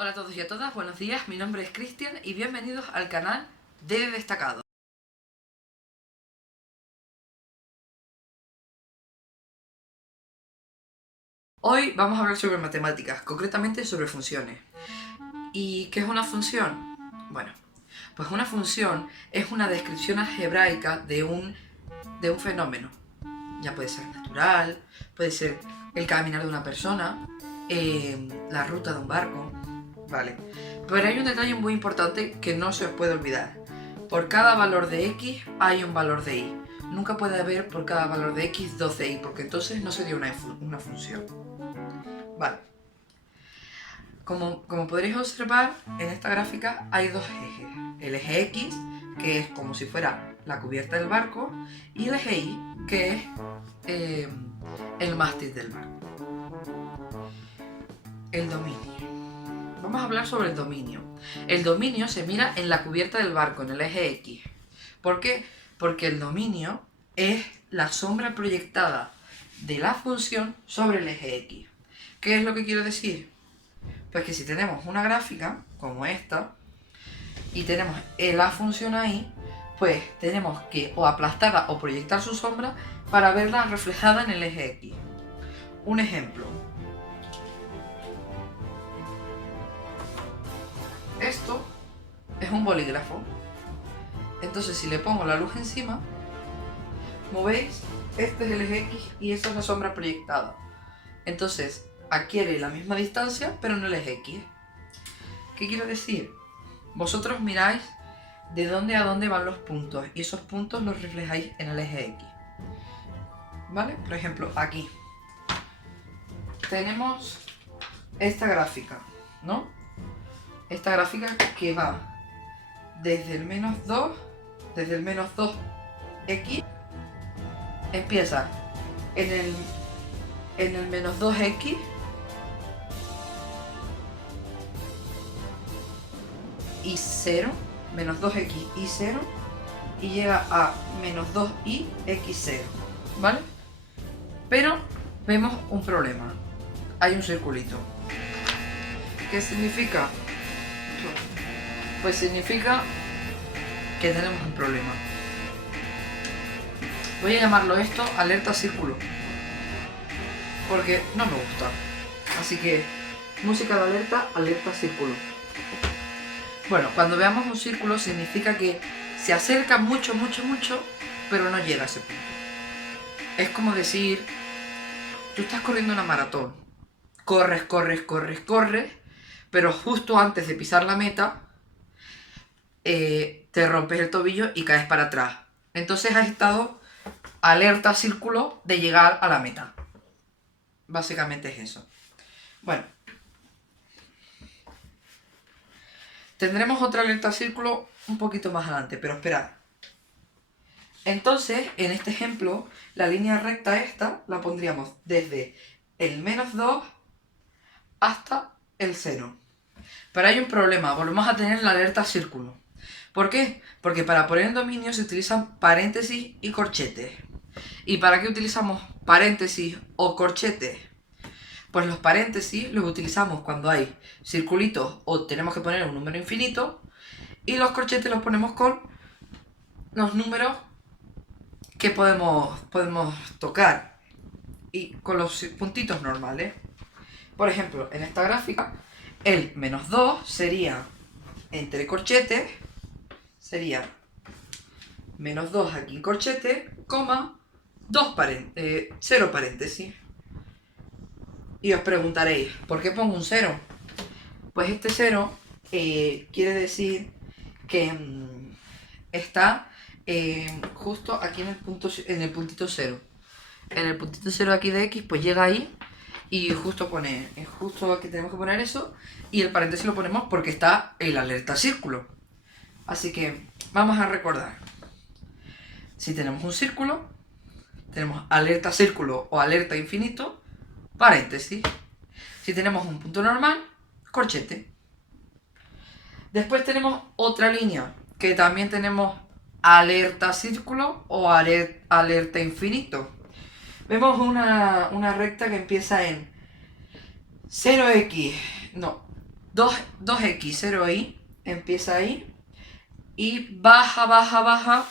Hola a todos y a todas, buenos días, mi nombre es Cristian y bienvenidos al canal de Destacado. Hoy vamos a hablar sobre matemáticas, concretamente sobre funciones. ¿Y qué es una función? Bueno, pues una función es una descripción algebraica de un fenómeno. Ya puede ser natural, puede ser el caminar de una persona, la ruta de un barco, ¿vale? Pero hay un detalle muy importante que no se os puede olvidar. Por cada valor de x hay un valor de y. Nunca puede haber por cada valor de x 2 de y, porque entonces no sería una función. Vale. Como podréis observar, en esta gráfica hay dos ejes. El eje x, que es como si fuera la cubierta del barco, y el eje y, que es el mástil del barco. El dominio. Vamos a hablar sobre el dominio. El dominio se mira en la cubierta del barco, en el eje X. ¿Por qué? Porque el dominio es la sombra proyectada de la función sobre el eje X. ¿Qué es lo que quiero decir? Pues que si tenemos una gráfica, como esta, y tenemos la función ahí, pues tenemos que o aplastarla o proyectar su sombra para verla reflejada en el eje X. Un ejemplo. Esto es un bolígrafo. Entonces si le pongo la luz encima, como veis, este es el eje X y esta es la sombra proyectada. Entonces adquiere la misma distancia pero en el eje X. ¿Qué quiero decir? Vosotros miráis de dónde a dónde van los puntos y esos puntos los reflejáis en el eje X. ¿Vale? Por ejemplo, aquí tenemos esta gráfica, ¿no? Esta gráfica que va desde el menos 2x, empieza en el menos 2x, y 0, menos 2x y 0, y llega a menos 2y x0, ¿vale? Pero vemos un problema, hay un circulito. ¿Qué significa? Pues significa que tenemos un problema. Voy a llamarlo esto alerta círculo, porque no me gusta. Así que música de alerta, alerta círculo. Bueno, cuando veamos un círculo significa que se acerca mucho, pero no llega a ese punto. Es como decir, tú estás corriendo una maratón. Corres, pero justo antes de pisar la meta, te rompes el tobillo y caes para atrás. Entonces has estado alerta círculo de llegar a la meta. Básicamente es eso. Bueno. Tendremos otra alerta círculo un poquito más adelante, pero esperad. Entonces, en este ejemplo, la línea recta esta la pondríamos desde el menos 2 hasta el 0. Pero hay un problema, volvemos a tener la alerta círculo. ¿Por qué? Porque para poner en dominio se utilizan paréntesis y corchetes. ¿Y para qué utilizamos paréntesis o corchetes? Pues los paréntesis los utilizamos cuando hay circulitos o tenemos que poner un número infinito, y los corchetes los ponemos con los números que podemos tocar y con los puntitos normales. Por ejemplo, en esta gráfica, el menos 2 sería, entre corchetes, sería menos 2 aquí en corchete, coma, 0 paréntesis. Y os preguntaréis, ¿por qué pongo un 0? Pues este 0 quiere decir que está justo aquí en el puntito 0. En el puntito 0 aquí de x, pues llega ahí y justo aquí tenemos que poner eso, y el paréntesis lo ponemos porque está el alerta círculo. Así que vamos a recordar. Si tenemos un círculo, tenemos alerta círculo o alerta infinito, paréntesis. Si tenemos un punto normal, corchete. Después tenemos otra línea, que también tenemos alerta círculo o alerta infinito. Vemos una recta que empieza en 0x, no, 2x, 0y, empieza ahí, y baja, baja, baja,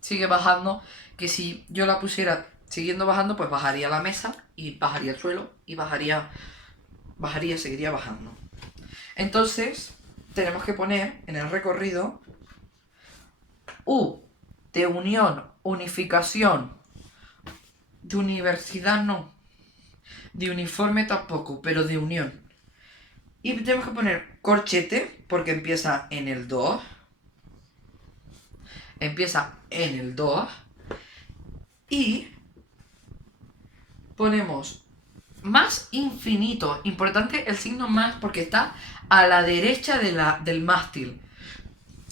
sigue bajando, que si yo la pusiera siguiendo bajando, pues bajaría la mesa, y bajaría el suelo, y bajaría, seguiría bajando. Entonces, tenemos que poner en el recorrido U de unión, unificación, de universidad no, de uniforme tampoco, pero de unión. Y tenemos que poner corchete, porque empieza en el 2. Empieza en el 2. Y ponemos más infinito. Importante el signo más porque está a la derecha del mástil.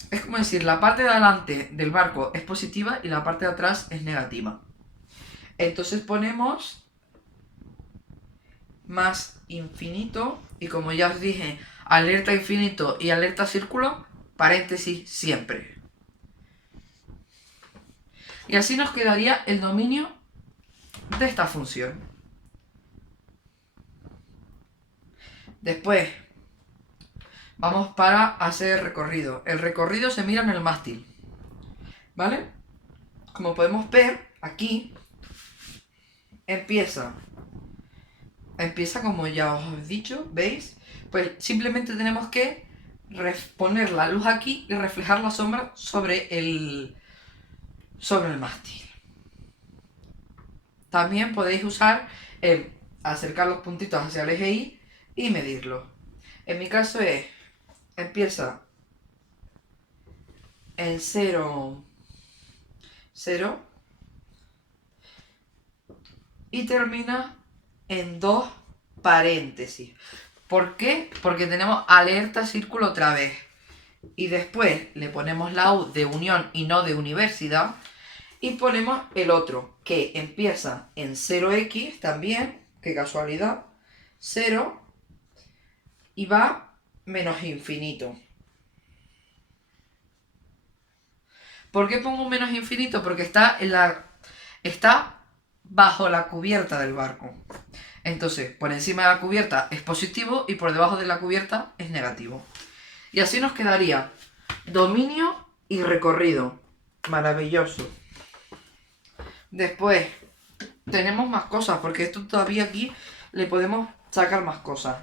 Es como decir, la parte de adelante del barco es positiva y la parte de atrás es negativa. Entonces ponemos más infinito, y como ya os dije, alerta infinito y alerta círculo, paréntesis siempre. Y así nos quedaría el dominio de esta función. Después, vamos para hacer el recorrido. El recorrido se mira en el mástil, ¿vale? Como podemos ver, aquí empieza como ya os he dicho, ¿veis? Pues simplemente tenemos que poner la luz aquí y reflejar la sombra sobre el mástil. También podéis usar acercar los puntitos hacia el eje Y y medirlo. En mi caso empieza en 0, 0 y termina en 2 paréntesis. ¿Por qué? Porque tenemos alerta círculo otra vez. Y después le ponemos la U de unión y no de universidad. Y ponemos el otro, que empieza en 0x también, qué casualidad, 0, y va menos infinito. ¿Por qué pongo menos infinito? Porque está bajo la cubierta del barco. Entonces, por encima de la cubierta es positivo y por debajo de la cubierta es negativo. Y así nos quedaría dominio y recorrido. Maravilloso. Después, tenemos más cosas, porque esto todavía aquí le podemos sacar más cosas.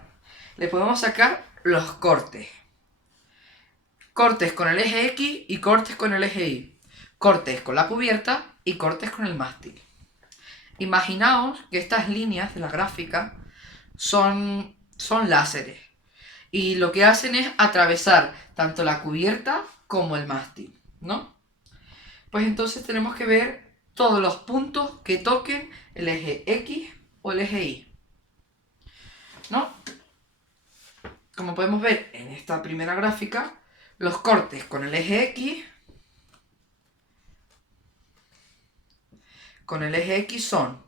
Le podemos sacar los cortes. Cortes con el eje X y cortes con el eje Y. Cortes con la cubierta y cortes con el mástil. Imaginaos que estas líneas de la gráfica son láseres. Y lo que hacen es atravesar tanto la cubierta como el mástil, ¿no? Pues entonces tenemos que ver todos los puntos que toquen el eje X o el eje Y, ¿no? Como podemos ver en esta primera gráfica, los cortes con el eje X son...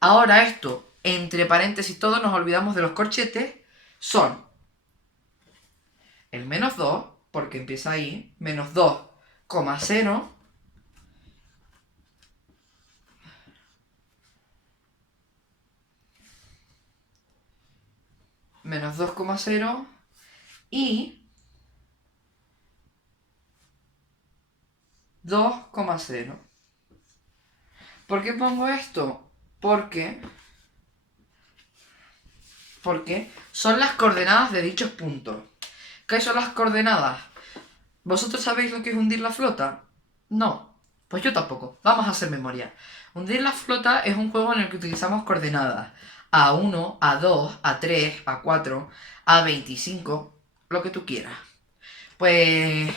Ahora esto, entre paréntesis todo, nos olvidamos de los corchetes, son el menos 2, porque empieza ahí, menos 2,0, menos 2,0 y 2,0. ¿Por qué pongo esto? Porque son las coordenadas de dichos puntos. ¿Qué son las coordenadas? ¿Vosotros sabéis lo que es hundir la flota? No, pues yo tampoco. Vamos a hacer memoria. Hundir la flota es un juego en el que utilizamos coordenadas A1, A2, A3, A4, A25, lo que tú quieras. Pues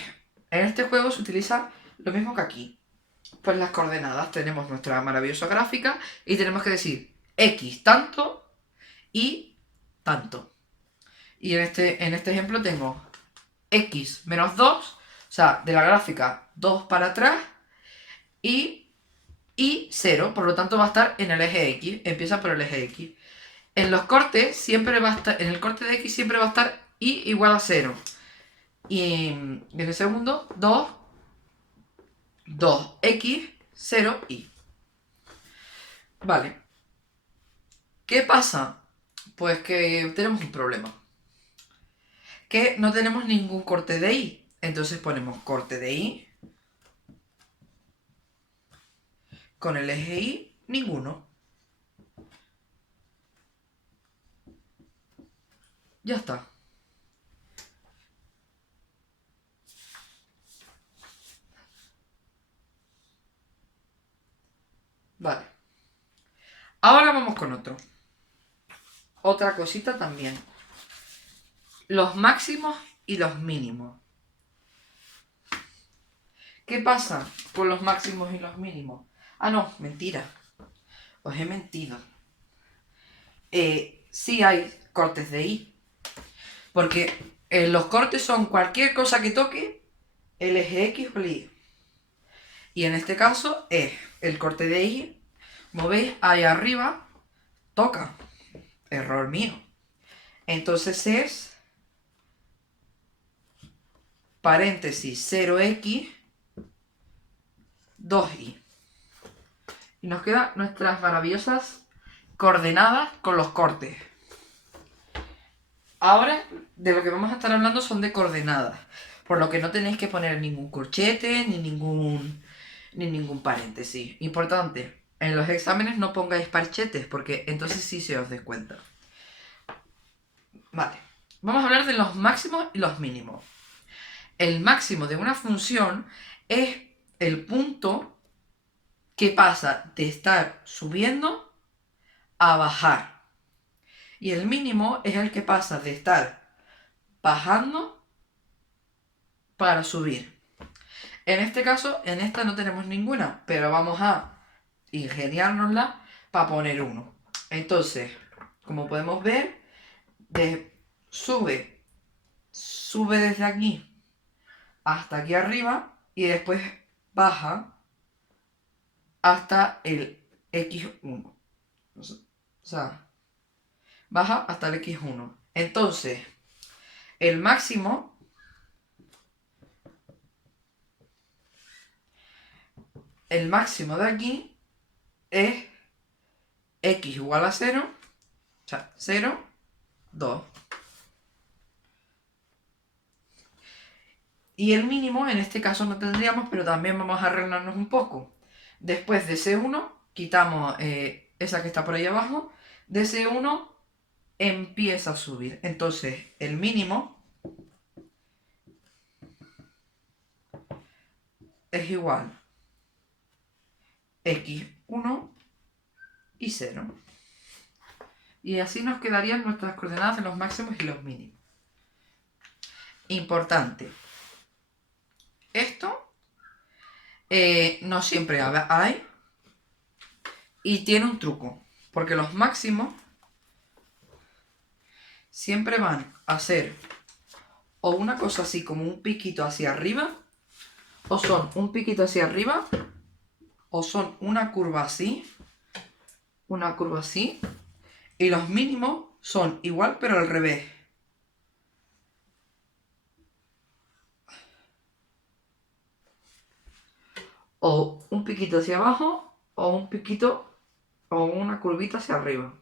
en este juego se utiliza lo mismo que aquí. Pues las coordenadas, tenemos nuestra maravillosa gráfica y tenemos que decir X tanto y tanto. Y en este ejemplo tengo X menos 2, o sea, de la gráfica 2 para atrás, y 0, por lo tanto va a estar en el eje X, empieza por el eje X. En los cortes siempre va a estar, en el corte de X siempre va a estar Y igual a 0. Y en el segundo, 2x, 0, Y. Vale. ¿Qué pasa? Pues que tenemos un problema. que no tenemos ningún corte de Y. Entonces ponemos corte de Y. Con el eje Y, ninguno. Ya está. Vale. Ahora vamos con otro. Otra cosita también. Los máximos y los mínimos. ¿Qué pasa con los máximos y los mínimos? Ah, no, mentira. Os he mentido. Sí hay cortes de Y. Porque los cortes son cualquier cosa que toque el eje X o el Y. Y en este caso es el corte de Y. Como veis, ahí arriba toca. Error mío. Entonces es paréntesis 0x 2y. Y nos quedan nuestras maravillosas coordenadas con los cortes. Ahora de lo que vamos a estar hablando son de coordenadas, por lo que no tenéis que poner ningún corchete ni ningún paréntesis. Importante, en los exámenes no pongáis parchetes porque entonces sí se os descuenta. Vale, vamos a hablar de los máximos y los mínimos. El máximo de una función es el punto que pasa de estar subiendo a bajar. Y el mínimo es el que pasa de estar bajando para subir. En este caso, en esta no tenemos ninguna, pero vamos a ingeniárnosla para poner uno. Entonces, como podemos ver, sube desde aquí hasta aquí arriba y después baja hasta el x1. O sea, baja hasta el x1. Entonces, el máximo de aquí es x igual a 0, o sea, 0, 2. Y el mínimo, en este caso no tendríamos, pero también vamos a arreglarnos un poco. Después de C1, quitamos esa que está por ahí abajo. De C1 empieza a subir. Entonces, el mínimo es igual x1 y 0. Y así nos quedarían nuestras coordenadas de los máximos y los mínimos. Importante. Esto no siempre hay. Y tiene un truco. Porque los máximos siempre van a ser o una cosa así como un piquito hacia arriba, o son un piquito hacia arriba, o son una curva así, y los mínimos son igual pero al revés. O un piquito hacia abajo, o un piquito, o una curvita hacia arriba.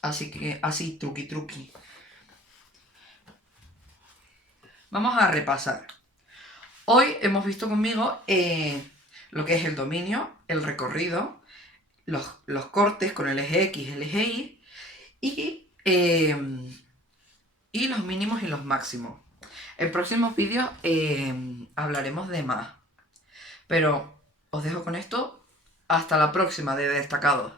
Así que, así, truqui. Vamos a repasar. Hoy hemos visto conmigo lo que es el dominio, el recorrido, los cortes con el eje X, el eje Y y los mínimos y los máximos. En próximos vídeos hablaremos de más. Pero os dejo con esto. Hasta la próxima de Destacados.